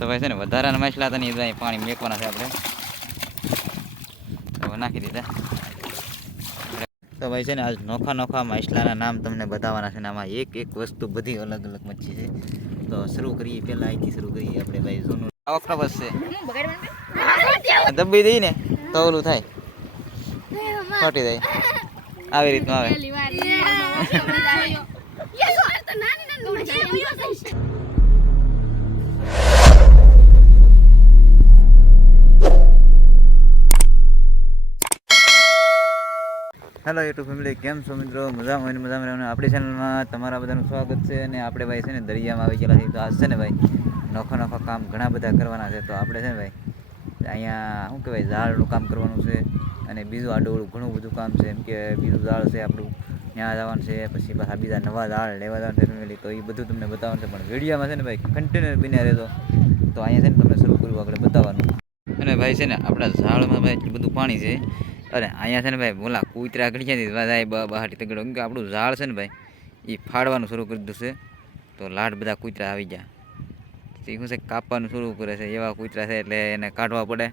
તો ભાઈ છે ને વધારાના માછલા હતા ને એ પાણી મેકવાના છે આપણે. તો નાખી દીધા. તો ભાઈ છે ને આજ નોખા નોખા માછલાના નામ તમને બતાવવાના છે ને આમાં એક એક વસ્તુ બધી અલગ અલગ મચ્છી છે. તો શરૂ કરીએ પહેલાં અહીંથી શરૂ કરીએ આપણે ભાઈ જૂનું ઓક્ટોબસ છે. દબી દઈ ને તો ઓલું થાય. ફાટી જાય. આવી રીતનું આવે. હેલો યુટ્યુબ ફેમિલી કેમ છો મિત્રો? મજામાં હોય મજામાં રહેવાનું? આપણી ચેનલમાં તમારા બધાનું સ્વાગત છે અને આપણે ભાઈ છે ને દરિયામાં આવી ગયેલા છીએ. તો આજ છે ને ભાઈ, નોખા નોખા કામ ઘણા બધા કરવાના છે. તો આપણે છે ને ભાઈ, અહીંયા શું કહેવાય, ઝાડનું કામ કરવાનું છે અને બીજું આડોળું ઘણું બધું કામ છે. એમ કે બીજું ઝાડ છે આપણું, ત્યાં જવાનું છે. પછી પાછા બીજા નવા ઝાડ લેવા જવાનું છે ફેમિલી તો એ બધું તમને બતાવવાનું છે. પણ વિડીયોમાં છે ને ભાઈ કન્ટેનર બન્યા રહેતો તો અહીંયા છે ને તમને શરૂ કરવું આગળ બતાવવાનું. અને ભાઈ છે ને આપણા ઝાડમાં ભાઈ એટલું બધું પાણી છે અને અહીંયા છે ને ભાઈ, બોલા, કૂતરા ઘડી છે બહારથી બ બહાટી તગડો. કે આપણું ઝાડ છે ને ભાઈ, એ ફાડવાનું શરૂ કરી છે તો લાડ બધા કૂતરા આવી ગયા. તે શું છે, કાપવાનું શરૂ કરે છે, એવા કૂતરા છે એટલે એને કાઢવા પડે.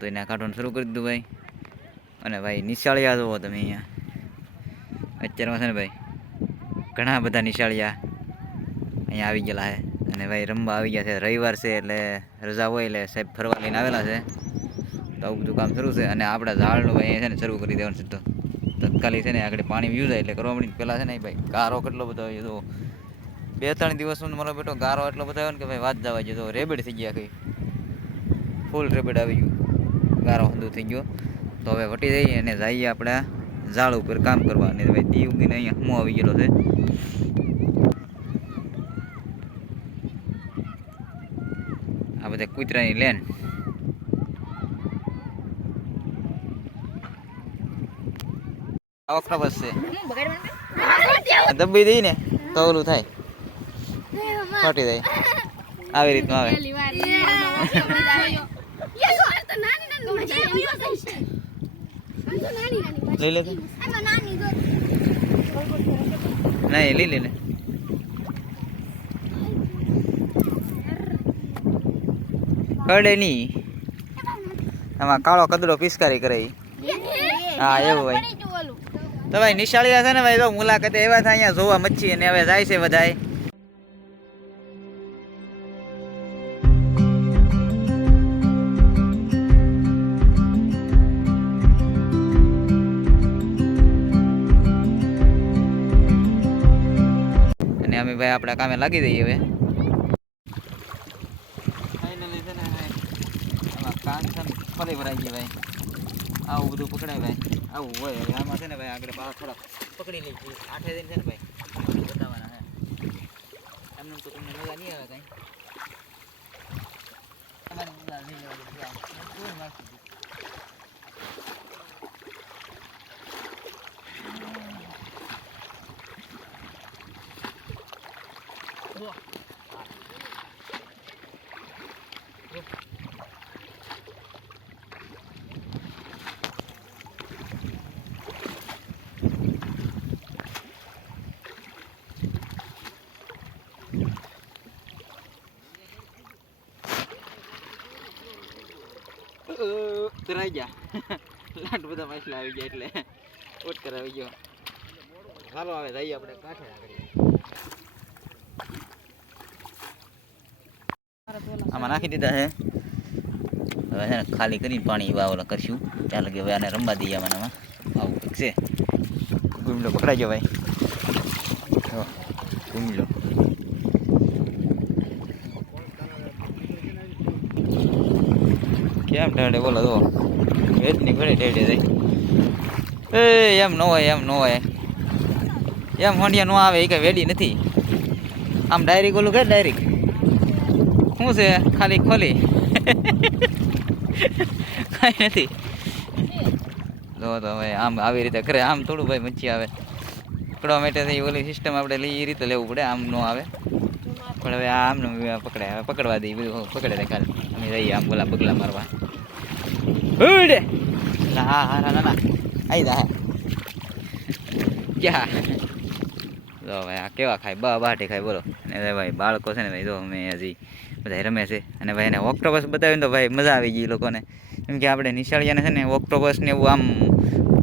તો એને કાઢવાનું શરૂ કરી દીધું ભાઈ. અને ભાઈ, નિશાળિયા જુઓ તમે અહીંયા. અત્યારમાં છે ને ભાઈ, ઘણા બધા નિશાળિયા અહીંયા આવી ગયેલા છે. અને ભાઈ, રમવા આવી ગયા છે. રવિવાર છે એટલે રજા હોય એટલે સાહેબ ફરવા લઈને આવેલા છે. તો આવું બધું કામ શરૂ છે અને આપણા ઝાડનું ભાઈ છે ને શરૂ કરી દેવાનું સીધો તત્કાલી છે ને આગળ પાણી વ્યૂ જાય એટલે કરવા મળી પહેલાં છે ને ભાઈ ગારો કેટલો બધો આવ્યો તો બે ત્રણ દિવસ મારો બેટો ગારો એટલો બધો આવ્યો ને કે ભાઈ વાત જવા ગયો તો રેબેડ થઈ ગયા કઈ. ફૂલ રેબેડ આવી ગયું. ગારો હંધું થઈ ગયો. તો હવે વટી જઈએ અને જઈએ આપણે ઝાડ ઉપર કામ કરવા. અને ભાઈ દી ઉગીને અહીંયા હું આવી ગયેલો છે. આ બધા કૂતરાની લેન. આ ઓક્ટોબસ છે. દબી દઈ ને તો ઓલું થાય. ફાટી જાય. આવી રીતનું આવે. લઈ લે નહીં લઈ લે ને. કડે નહીં આમાં કાળો કદડો પિસ્કારી કરે હા એવું ભાઈ તો ભાઈ નિશાળીયા છે ને ભાઈ તો મુલાકાતે એવા થાય અહીંયા જોવા મચ્છી અને હવે જાય છે બધાય. અને અમે ભાઈ આપણા કામે લાગી દઈએ હવે. ફાઇનલી છે ને છે ફરી ભરાઈ ગઈ ભાઈ. આવું બધું પકડાય ભાઈ. આવું હોય, હવે આમાં છે ને ભાઈ આગળ બહાર થોડાક પકડી લઈ આઠે દિન છે ને ભાઈ બતાવવાના છે એમને તો તમને મજા નહીં આવે કાંઈ તમારે મજા નહીં આવે તો આ કોઈ નાખી દીધું. કરાઈ ગયા. લાટ બધા માછલા આવી ગયા એટલે ઓટ કરાવી ગયો ચાલો આવે જઈએ આપણે કાંઠે આગળ. આમાં નાખી દીધા છે હવે છે ને ખાલી કરીને પાણી વાવલા કરશું. ત્યાં લગી હવે આને રમવા દઈએ આમાં આવું કંઈક છે. ગુમલો પકડાઈ જવાય ગુમલો કેમ ઢળે બોલો તો? વેચની ઘરે ઢેડે જાય એ, એમ ન હોય, એમ ન હોય. એમ હોંડિયા નો આવે, એ કઈ વેડી નથી. આમ ડાયરી ઓલું કે ડાયરી શું છે? ખાલી ખોલી. કાંઈ નથી. જો તો હવે આમ આવી રીતે કરે આમ થોડું ભાઈ મચ્છી આવે. પકડવા માટે થઈ ઓલી સિસ્ટમ આપણે લઈ એ રીતે લેવું પડે, આમ ન આવે. પણ હવે આમ પકડે હવે પકડવા દઈએ બધું પકડે ખાલી. અમે રહીએ આમ બોલા પગલા મારવા. ઉડે ના હા ના ના આઈ દા ક્યાં જો ભાઈ આ કેવા ખાય બા બાટી ખાય બોલો અને ભાઈ બાળકો છે ને ભાઈ જો અમે હજી બધા રમે છે અને ભાઈ એને ઓક્ટોબસ બતાવ્યું તો ભાઈ મજા આવી ગઈ લોકોને કેમ કે આપણે નિશાળિયાને છે ને ઓક્ટોબસ ને એવું આમ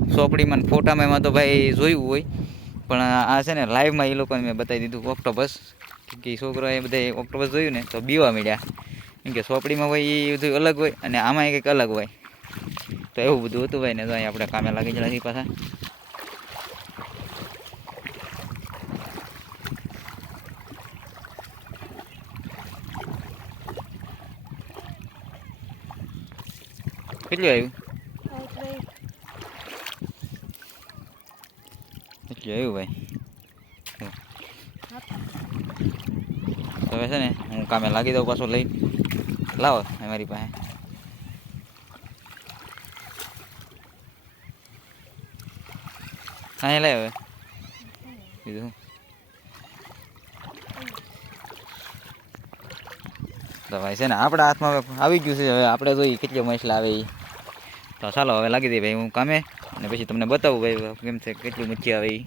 ચોપડીમાં ફોટામાં એમાં તો ભાઈ જોયું હોય પણ આ છે ને લાઈવમાં એ લોકોને મેં બતાવી દીધું ઓક્ટોબસ કે છોકરાએ બધા ઓક્ટોબસ જોયું ને તો બીવા મળ્યા કેમ કે ચોપડીમાં હોય એ બધું અલગ હોય અને આમાં કંઈક અલગ હોય તો એવું બધું હતું ભાઈ, ને તો અહીં આપણે કામે લાગી ગયેલા છીએ પાછા. કેટલું આવ્યું? કેટલું આવ્યું ભાઈ? જો. તો હવે છે ને, હું કામે લાગી દઉં પાછો લઈ લાવો અમારી પાસે. કાંઈ લાય હવે બીજું? તો ભાઈ છે ને આપણા હાથમાં હવે આવી ગયું છે હવે આપણે જોઈએ કેટલી મછલા આવે એ તો ચાલો હવે લાગી દઈએ ભાઈ હું કામે અને પછી તમને બતાવું ભાઈ કેમ છે કેટલી મચ્છી આવે એ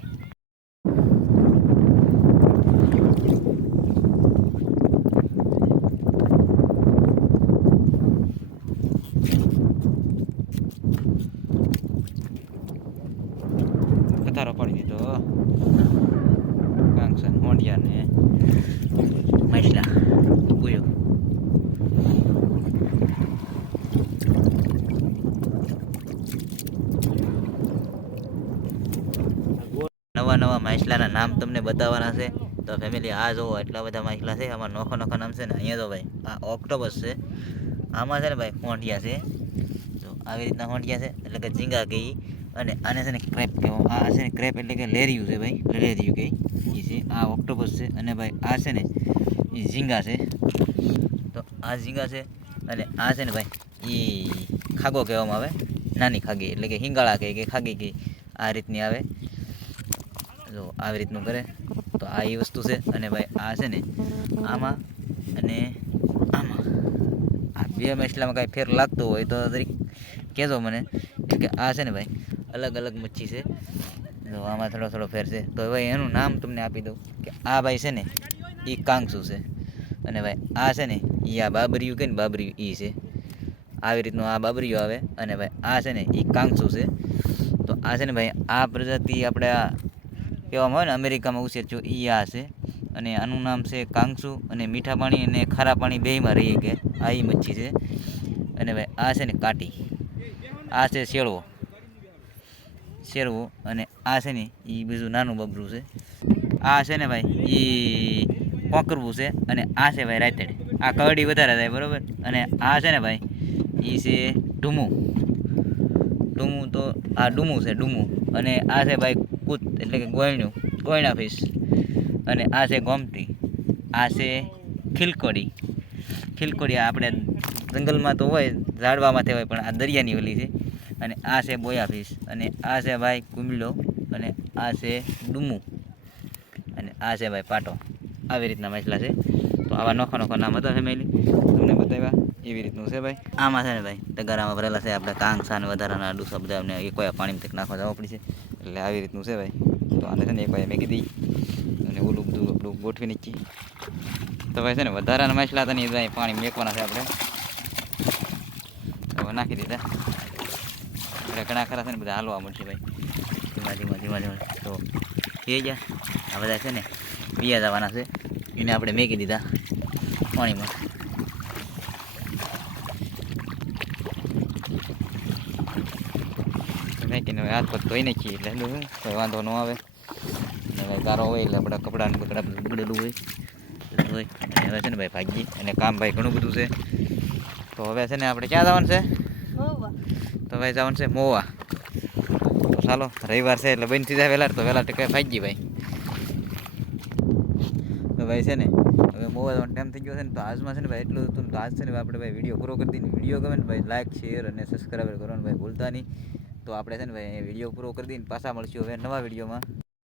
કથારો પાડી દીધો. કાંસન હોંડિયા ને મછલા ઉયો નવા નવા માછલાના નામ તમને બતાવવાના છે. તો ફેમિલી આ જોવો, એટલા બધા માછલા છે. આમાં નોખો નોખો નામ છે ને અહીંયા તો ભાઈ, આ ઓક્ટોબસ છે. આમાં છે ને ભાઈ હોંડિયા છે. જો, આવી રીતના હોંડિયા છે. એટલે કે ઝીંગા કહી અને આને છે ને ક્રેપ કહેવામાં આ છે ને ક્રેપ એટલે કે લેરિયું છે ભાઈ. લેરિયું કે. એ છે, આ ઓક્ટોપસ છે અને ભાઈ આ છે ને એ ઝીંગા છે. તો આ ઝીંગા છે અને આ છે ને ભાઈ એ ખાગો કહેવામાં આવે. નાની ખાગી એટલે કે હિંગાળા કહે કે ખાગી કે આ રીતની આવે. જો આવી રીતનું કરે. તો આ એ વસ્તુ છે અને ભાઈ આ છે ને આમાં અને આમાં. આ બે મછલામાં કાંઈ ફેર લાગતો હોય તો તરીક કહેજો મને. કે આ છે ને ભાઈ અલગ અલગ મચ્છી છે. જો આમાં થોડો થોડો ફેર છે. તો ભાઈ એનું નામ તમને આપી દઉં કે આ ભાઈ છે ને એ કાંગસુ છે. અને ભાઈ આ છે ને એ આ બાબરિયું કે ને બાબરિયું એ છે. આવી રીતનું આ બાબરિયું આવે અને ભાઈ આ છે ને એ કાંગસુ છે. તો આ છે ને ભાઈ, આ પ્રજાતિ આપણે આ કહેવામાં આવે ને, અમેરિકામાં ઉછેર એ આ છે. અને આનું નામ છે કાંગસુ અને મીઠા પાણી અને ખારા પાણી બેયમાં રહીએ કે આ એ મચ્છી છે. અને ભાઈ આ છે ને કાટી. આ છે શેળવો. શેરવો અને આ છે ને એ બીજું નાનું બબરું છે. આ છે ને ભાઈ એ કોકરવું છે અને આ છે ભાઈ રાયતેડ. આ કવડી વધારે થાય, બરાબર? અને આ છે ને ભાઈ એ છે ઢુમું ડુમું તો આ ડુમું છે, ડુમું. અને આ છે ભાઈ કૂત, એટલે કે ગોયણું, ગોયણા ફિશ. અને આ છે ગોમતી. આ છે ખિલકોડી. ખિલકોડી આપણે જંગલમાં તો હોય, ઝાડવામાંથી હોય, પણ આ દરિયાની ઓલી છે. અને આ છે બોયા ફિશ અને આ છે ભાઈ કુંબલો અને આ છે ડુમું, અને આ છે ભાઈ પાટો. આવી રીતના માછલા છે. તો આવા નોખા નોખા નામ હતા ફેમિલી તમને બતાવ્યા એવી રીતનું છે ભાઈ. આમાં છે ને ભાઈ, તગારામાં ભરેલા છે આપણે કાંગસા ને વધારાના ડુસા બધા અમને એક કોઈ પાણીમાં તક નાખવા જવા પડી છે. એટલે આવી રીતનું છે ભાઈ. તો આને છે ને એક ભાઈ મેં કીધી. અને ઓલું બધું આપણું ગોઠવી નીચી તો ભાઈ છે ને વધારાના માછલા હતા ને એ પાણી મેકવાના છે આપણે. નાખી દીધા. ઘણા ખરા છે ને બધા હાલવા મળશે ભાઈ. ધીમા ધીમા ધીમા ધીમા. તો એ ગયા આ બધા છે ને બીજા જવાના છે. એને આપણે મેકી દીધા પાણીમાં. મેકીને હવે હાથ પગ ધોઈ નાખીએ એટલે શું કોઈ વાંધો ન આવે. ગારો હોય એટલે આપણા કપડાને બધું બગડેલું હોય. હવે છે ને ભાઈ ભાગી અને કામ ભાઈ ઘણું બધું છે. તો હવે છે ને આપણે ક્યાં જવાનું છે? ભાઈ જવાનું છે મોવા. તો ચાલો, રવિવાર છે એટલે થઈ જાય વહેલા તો વહેલા ટકે ભાગી ભાઈ. તો ભાઈ છે ને, હવે મોવા જવાનો ટાઈમ થઈ ગયો છે ને, તો આજમાં છે ને ભાઈ એટલું હતું તો આજ છે ને આપણે ભાઈ વીડિયો પૂરો કરી દઈને વીડિયો ગમે ને ભાઈ લાઈક શેર અને સબસ્ક્રાઈબ કરવાનું ભાઈ ભૂલતા નહીં. તો આપણે છે ને ભાઈ વીડિયો પૂરો કરી દઈને પાછા મળશું હવે નવા વિડીયોમાં